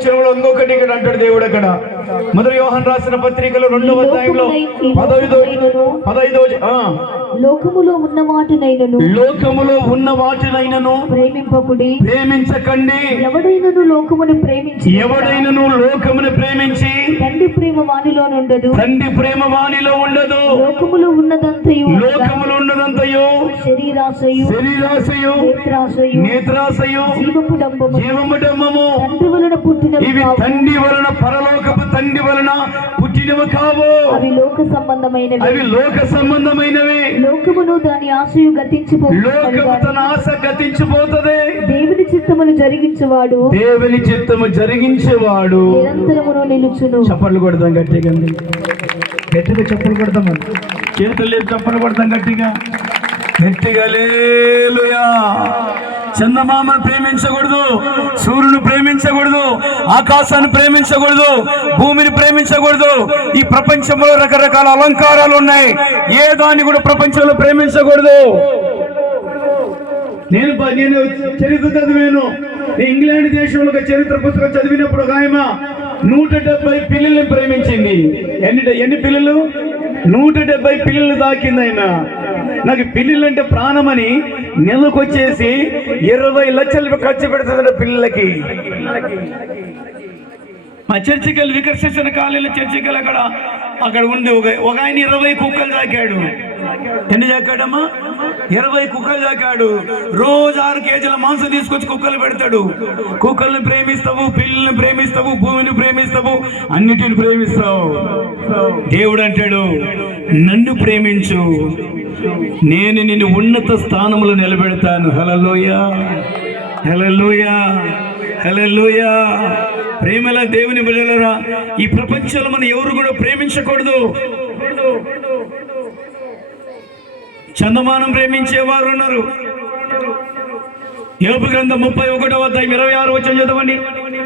వచ్చిన ఇంకొకటి ఇక్కడ అంటాడు దేవుడు అక్కడ. మొదటి యోహన్ రాసిన పత్రికలో రెండవ అధ్యాయంలో పదైదో ఆ, లోకములో ఉన్న వాటినైనను? లోకములో ఉన్న వాటినైనను ప్రేమింపకుడి ప్రేమించకండి. ఎవడైనను లోకమును ప్రేమించి ఎవడైనను లోకమును ప్రేమించి తండ్రి ప్రేమ వానిలో నుండదు. తండ్రి ప్రేమ వానిలో ఉండదు. లోకములో ఉన్నదంతయు లోకములో ఉన్నదంతయో శరీరాశయు శరీరాశయు నేత్రాశయు నేత్రాశయు జీవపు డంబము. జీవము డమ్మము తండ్రి వలన పుట్టినవి ఇవి. తండ్రి వలన పరలోకపు తండ్రి వలన పుట్టినవి కావు. అవి లోక సంబంధమైనవి. అవి లోక సంబంధమైనవి. లోకమును దాని ఆశయు గతించిపోతుంది లోకము తన ఆశ గతించిపోతది. దేవుని చిత్తమును జరిగించువాడు. దేవుని చిత్తము జరిగించేవాడు. నిరంతరమును నిలుచును. చప్పట్లు కొడతాం గట్టిగా గట్టిగా చప్పలు కొడతాం చేతులు లేదు చప్పలు కొడతాం గట్టిగా. గట్టిగా లేలుయా. చందమామ ప్రేమించకూడదు సూర్యుని ప్రేమించకూడదు ఆకాశాన్ని ప్రేమించకూడదు భూమిని ప్రేమించకూడదు. ఈ ప్రపంచంలో రకరకాల అలంకారాలు ఉన్నాయి. ఏ దాన్ని కూడా ప్రపంచంలో ప్రేమించకూడదు. నేను నేను చరిత్ర చదివాను. ఇంగ్లాండ్ దేశంలో ఒక చరిత్ర పుస్తకం చదివినప్పుడు ఒక ఆయన నూట డెబ్బై పిల్లల్ని ప్రేమించింది. ఎన్ని ఎన్ని పిల్లలు? నూట డెబ్బై పిల్లలు దాకింది ఆయన. నాకు పిల్లలు అంటే ప్రాణమని నెలకొచ్చేసి ఇరవై లక్షలు ఖర్చు పెడుతుంది పిల్లలకి? మా చర్చికి వెళ్ళి వికర్షించిన కాలేజీలో చర్చికి వెళ్ళి అక్కడ అక్కడ ఉంది ఒక ఒక ఆయన ఇరవై కుక్కలు తాకాడు ఎన్ని తాకాడమ్మా ఇరవై కుక్కలు తాకాడు రోజు ఆరు కేజీల మాంసం తీసుకొచ్చి కుక్కలు పెడతాడు. కుక్కల్ని ప్రేమిస్తావు పిల్లల్ని ప్రేమిస్తావు భూమిని ప్రేమిస్తావు అన్నిటిని ప్రేమిస్తావు. దేవుడు అంటాడు నన్ను ప్రేమించు. నేను నిన్ను ఉన్నత స్థానంలో నిలబెడతాను. హలలోయ హలలోయ హలలోయ ప్రేమల దేవుని బిడ్డలరా ఈ ప్రపంచంలో మనం ఎవరు కూడా ప్రేమించకూడదు. చందమానం ప్రేమించేవారు ఉన్నారు. యోపు గ్రంథం ముప్పై ఒకటో అధ్యాయం ఇరవై ఆరు వచ్చి చదవండి.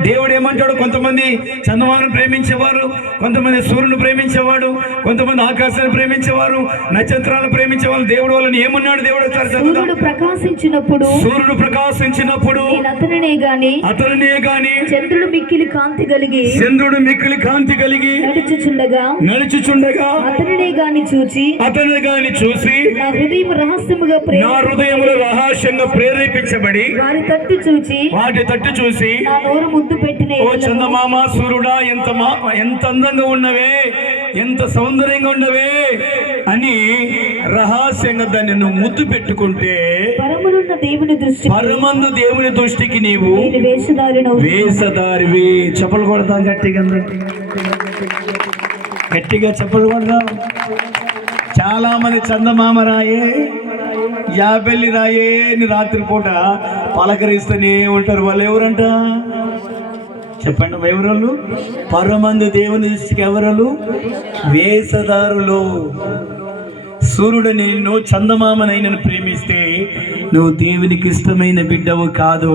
దేవుడు ఏమంటాడు? కొంతమంది చందమాను ప్రేమించేవారు కొంతమంది సూర్యుని ప్రేమించేవాడు కొంతమంది ఆకాశాన్ని ప్రేమించేవారు నక్షత్రాలను ప్రేమించేవారు దేవుడు వాళ్ళని ఏమన్నాడు? దేవుడు సూర్యుడు ప్రకాశించినప్పుడు సూర్యుడు ప్రకాశించినప్పుడు నేను అతనినే గాని అతనినే గాని చంద్రుడు మిక్కిలి కాంతి కలిగి చంద్రుడు మిక్కిలి కాంతి కలిగి నడుచుచుండగా నడుచుచుండగా అతనినే గాని చూచి అతని గాని చూసి నా హృదయం రహస్యముగా నా హృదయములో రహస్యంగా ప్రేరేపించబడి వారి తట్టు చూచి వాటి తట్టు చూసి నా నోరు ముద్దు పెట్టిన ఓ చందమామ సూర్యుడా ఎంత ఎంత అందంగా ఉన్నవే ఎంత సౌందర్యంగా ఉన్నవే అని రహస్యంగా దాన్ని నువ్వు ముద్దు పెట్టుకుంటే పరములున్న దేవుని దృష్టి పరమందు దేవుని దృష్టికి నీవు వేసదారివి చెప్పలు కొడతాం గట్టిగా. గట్టిగా చెప్పలు కొడదాం. చాలా మంది చందమామ రాయే యాబెల్లి రాయే అని రాత్రిపూట పలకరిస్తూనే ఉంటారు వాళ్ళు. ఎవరంట? చెప్పండి ఎవరు పరమందు దేవుని దృష్టికి ఎవరు వేసదారులు సూర్యుడు నిన్ను చందమామనైనను ప్రేమిస్తే నువ్వు దేవునికి ఇష్టమైన బిడ్డవు కాదు.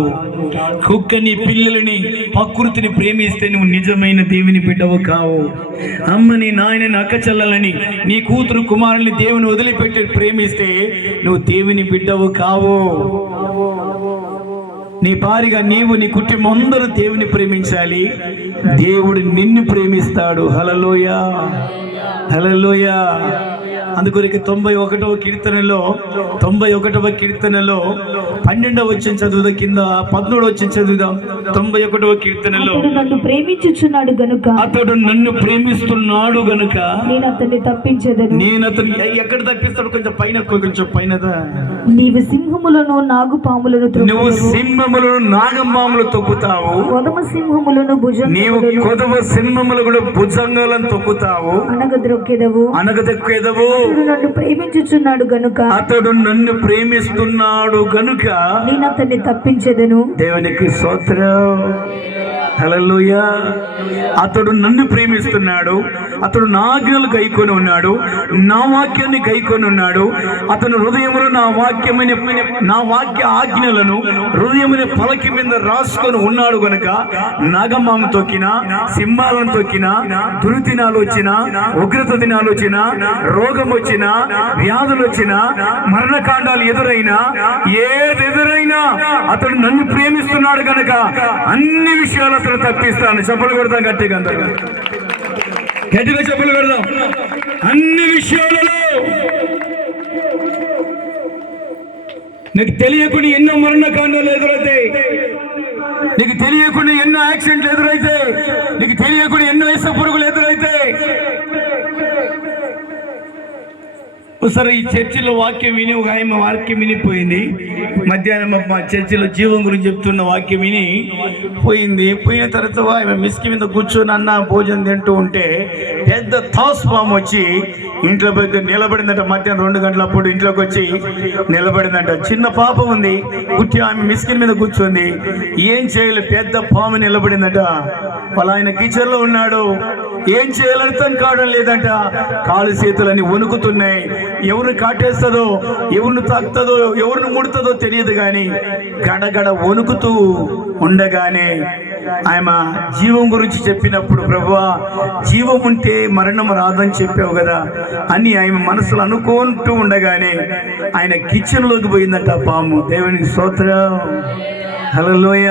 కుక్కని పిల్లలని ప్రకృతిని ప్రేమిస్తే నువ్వు నిజమైన దేవుని బిడ్డవు కావు. అమ్మని నాయనని అక్కచెల్లలని నీ కూతురు కుమారుని దేవుని వదిలిపెట్టి ప్రేమిస్తే నువ్వు దేవుని బిడ్డవు కావు. నీ భార్యగా నీవు నీ కుటుంబం అందరూ దేవుని ప్రేమించాలి. దేవుడు నిన్ను ప్రేమిస్తాడు. హలలోయ హలలోయ అందుకొరికి తొంభై ఒకటవ కీర్తనలో తొంభై ఒకటవ కీర్తనలో పన్నెండవ వచ్చిన చదువుదా కింద పదమూడు వచ్చిన చదువుదాం తొంభై ఒకటవ కీర్తనలో. నన్ను ప్రేమించుచున్నాడు గనుక. అతడు నన్ను ప్రేమిస్తున్నాడు గనుక. నేను అతన్ని తప్పించదను. నేను అతను ఎక్కడ తప్పిస్తాడు? కొంచెం పైన కొంచెం పైనదా నీవు సింహములను నాగుపాములను నువ్వు త్రొక్కుదువు. సింహములను నాగంబాములు తొక్కుతావు. కొదమ సింహములను నీవు భుజములను కొదవ సింహములు కూడా భుజంగాలను తొక్కుతావు. అనగద్రొక్కెదవు అనగదెక్కేదవు అతడు నన్ను ప్రేమించుచున్నాడు గనుక. అతడు నన్ను ప్రేమిస్తున్నాడు గనుక నేను అతన్ని తప్పించదను. దేవునికి స్తోత్రం. హల్లెలూయ. అతడు నన్ను ప్రేమిస్తున్నాడు. అతడు నా ఆజ్ఞలు గైకొని ఉన్నాడు. నా వాక్యాన్ని గైకొని ఉన్నాడు. అతను హృదయంలో నా వాక్యమైన నా వాక్య ఆజ్ఞలను హృదయమైన పలకి మీద రాసుకొని ఉన్నాడు గనుక నాగమ్మాము తొక్కిన సింహాలను తొక్కిన దురిదినాలు వచ్చిన ఉగ్రత దినాలు వచ్చిన రోగం వచ్చిన వ్యాధులు వచ్చిన మరణకాండాలు ఎదురైనా ఏది ఎదురైనా అతడు నన్ను ప్రేమిస్తున్నాడు గనక అన్ని విషయాలు అతడు తప్పిస్తాను. చెప్పులు కొడతాం గట్టిగా అందరూ. గట్టిగా చెప్పులు కొడదాం. అన్ని విషయాలలో నీకు తెలియకుండా ఎన్నో మరణకాండాలు ఎదురవుతాయి నీకు తెలియకుండా ఎన్నో యాక్సిడెంట్లు ఎదురైతే నీకు తెలియకుండా ఎన్నో ఇస పురుగులు ఎదురైతే ఒకసారి ఈ చర్చిలో వాక్యం విని ఒక ఆయన వాక్యం వినిపోయింది. మధ్యాహ్నం మా చర్చిలో జీవం గురించి చెప్తున్న వాక్యం విని పోయింది. పోయిన తర్వాత ఆమె మిస్కి మీద కూర్చొని అన్న భోజనం తింటూ ఉంటే పెద్ద థాస్ ఫామ్ వచ్చి ఇంట్లో పోయి నిలబడిందంట. మధ్యాహ్నం రెండు గంటలప్పుడు ఇంట్లోకి వచ్చి నిలబడిందంట. చిన్న పాప ఉంది. కుట్టి ఆమె మిస్కిన్ మీద కూర్చుంది ఏం చేయలేదు పెద్ద పాము నిలబడిందట. వాళ్ళ ఆయన కిచెన్లో ఉన్నాడు. ఏం చేయాలని అర్థం కావడం లేదంట. కాలు చేతులని వణుకుతున్నాయి. ఎవరిని కాటేస్తుందో ఎవరిని తాకుతుందో ఎవరిని ముడుతుందో తెలియదు కానీ గడగడ వణుకుతూ ఉండగానే ఆయన జీవం గురించి చెప్పినప్పుడు ప్రభువా జీవం ఉంటే మరణం రాదని చెప్పావు కదా అని ఆయన మనసులో అనుకుంటూ ఉండగానే ఆయన కిచెన్లోకి పోయిందంట. పాము దేవునికి స్తోత్రం. హలోయ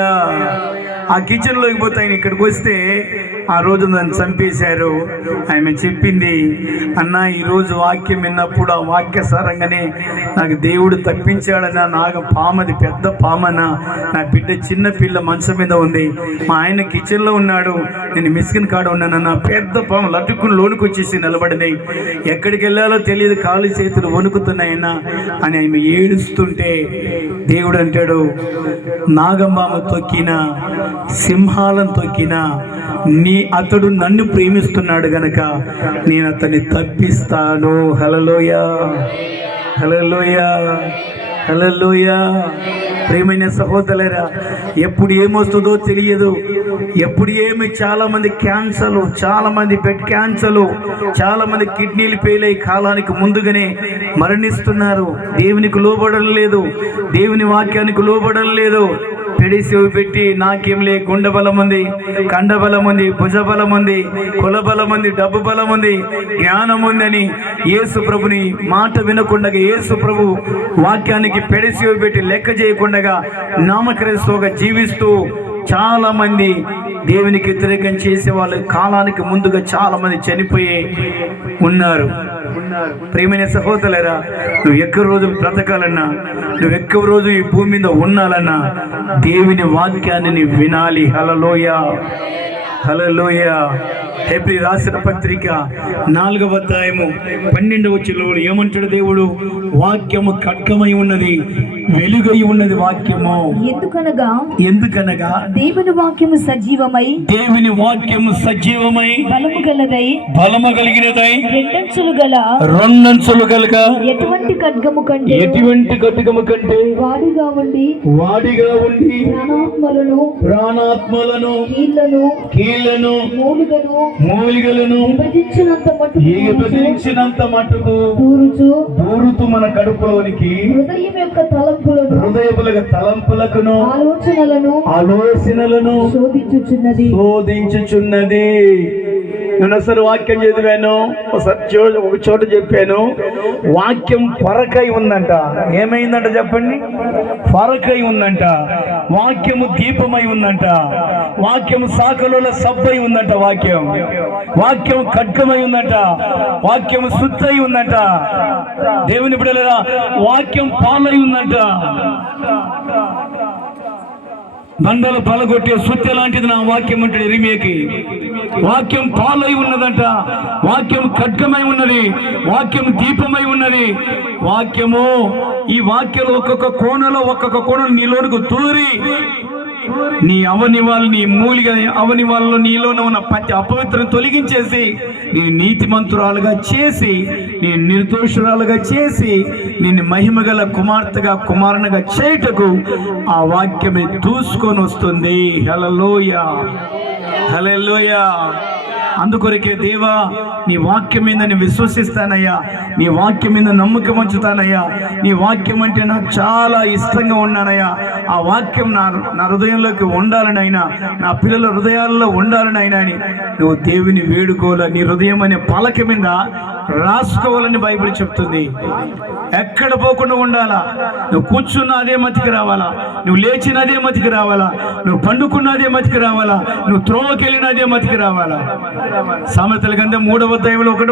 ఆ కిచెన్లోకి పోతే ఆయన ఇక్కడికి వస్తే ఆ రోజు నన్ను చంపేశారు. ఆమె చెప్పింది అన్న ఈరోజు వాక్యం విన్నప్పుడు ఆ వాక్య సారంగానే నాకు దేవుడు తప్పించాడన్న నాకు పామది పెద్ద పామన నా బిడ్డ చిన్న పిల్ల మంచం మీద ఉంది. మా ఆయన కిచెన్లో ఉన్నాడు. నేను మిస్కిన్ కాడ ఉన్నానన్న పెద్ద పాము లట్టుకుని లోనికి వచ్చేసి నిలబడింది. ఎక్కడికి వెళ్ళాలో తెలియదు కాలు చేతులు వణుకుతున్నాయన్న అని ఆమె ఏడుస్తుంటే దేవుడు అంటాడు నాగమ్మామ తొక్కిన సింహాలను తొక్కిన నీ అతడు నన్ను ప్రేమిస్తున్నాడు గనక నేను అతన్ని తప్పిస్తాను. హలలోయ హలలోయ హలలోయ ప్రేమైన సహోదరులరా ఎప్పుడు ఏమొస్తుందో తెలియదు. ఎప్పుడు ఏమి చాలా మంది క్యాన్సర్లు చాలా మంది బెడ్ క్యాన్సర్లు చాలా మంది కిడ్నీలు ఫెయిల్ అయ్యి కాలానికి ముందుగానే మరణిస్తున్నారు. దేవునికి లోబడడం లేదు దేవుని వాక్యానికి లోబడడం లేదు పెడిసివి పెట్టి నాకేం లే గుండె బలం ఉంది కండ బలం ఉంది భుజ బలం ఉంది కుల బలం ఉంది డబ్బు బలం ఉంది జ్ఞానం ఉందని యేసు ప్రభుని మాట వినకుండా యేసు ప్రభు వాక్యానికి పెడిసివి పెట్టి లెక్క చేయకుండా నామకరిస్తూగా జీవిస్తూ చాలా మంది దేవునికి వ్యతిరేకం చేసే వాళ్ళు కాలానికి ముందుగా చాలా మంది చనిపోయి ఉన్నారు. ప్రేమైన సహోదరులరా నువ్వు ఎక్కువ రోజు బ్రతకాలన్నా నువ్వు ఎక్కువ రోజు ఈ భూమి మీద ఉండాలన్నా దేవుని వాక్యాన్ని వినాలి. హలలోయ హలలోయ హెబ్రి రాసిన పత్రిక నాలుగవ అధ్యాయము పన్నెండవ చిలువలు. ఏమంటాడు దేవుడు? వాక్యము ఖడ్గమై ఉన్నది వెలుగై ఉన్నది వాక్యము. ఎందుకనగా? ఎందుకనగా? దేవుని వాక్యము సజీవమై దేవుని వాక్యము సజీవమై బలము గలదై బలము కలిగినదై రెండంచులు గల రెండంచులు కనుక ఎటువంటి ఖడ్గము కంటే ఎటువంటి కట్టుకము కంటే వాడిగా ఉండి వాడిగా ఉండి ప్రాణాత్మలను ప్రాణాత్మలను కీళ్ళను కీళ్ళను మూలుగను మూలిగలను విభజించినంత మట్టుకు దూరుచు దూరుతూ మన కడుపులోనికి హృదయం యొక్క తలంపులను హృదయముల తలంపులకును ఆలోచనలను ఆలోచనలను శోధించుచున్నది. శోధించుచున్నది. నేను ఒకసారి వాక్యం చదివాను. ఒకసారి చో- ఒక చోట చెప్పాను. వాక్యం పొరకై ఉందంట. ఏమైందంట చెప్పండి? పొరకై ఉందంట. వాక్యము దీపమై ఉందంట. వాక్యం సాకలలో సబ్బై ఉందంట వాక్యం. వాక్యం ఖడ్గమై ఉందంట. వాక్యం సుత్తై ఉందంట. దేవుని బిడ్డలేదా వాక్యం పాలై ఉందంట. బండలు పలగొట్టే సుత్య లాంటిది నా వాక్యం అంటే ఎరిమేకి. వాక్యం పాలై ఉన్నదంట. వాక్యం ఖడ్గమై ఉన్నది. వాక్యం దీపమై ఉన్నది. వాక్యము ఈ వాక్యం ఒక్కొక్క కోణలో ఒక్కొక్క కోణం నీలోనికి తూరి నీ అవని వాళ్ళు నీ మూలిగా అవని వాళ్ళలో నీలోనే ఉన్న ప్రతి అపవిత్రం తొలగించేసి నీ నీతిమంతురాలుగా చేసి నీ నిర్దోషురాలుగా చేసి నిన్ను మహిమగల కుమార్తెగా కుమారునిగా చేయుటకు ఆ వాక్యమే దూసుకొని వస్తుంది. హలలోయ హలలోయ అందుకొరకే దేవా నీ వాక్యం మీద నేను విశ్వసిస్తానయ్యా. నీ వాక్యం మీద నమ్మకం ఉంచుతానయ్యా. నీ వాక్యం అంటే నాకు చాలా ఇష్టంగా ఉన్నానయ్యా. ఆ వాక్యం నా నా హృదయంలోకి ఉండాలని అయినా నా పిల్లల హృదయాల్లో ఉండాలని అయినా అని. నువ్వు దేవుని వేడుకోవాల? నీ హృదయం అనే పలక మీద రాసుకోవాలని బైబిల్ చెప్తుంది. ఎక్కడ పోకుండా ఉండాలా? నువ్వు కూర్చున్న అదే మతికి రావాలా? నువ్వు లేచిన అదే మతికి రావాలా? నువ్వు పండుకున్న అదే మతికి రావాలా? నువ్వు త్రోవకెళ్ళిన అదే మతికి రావాలా? సామెతల కింద మూడవ దైవులు ఒకటి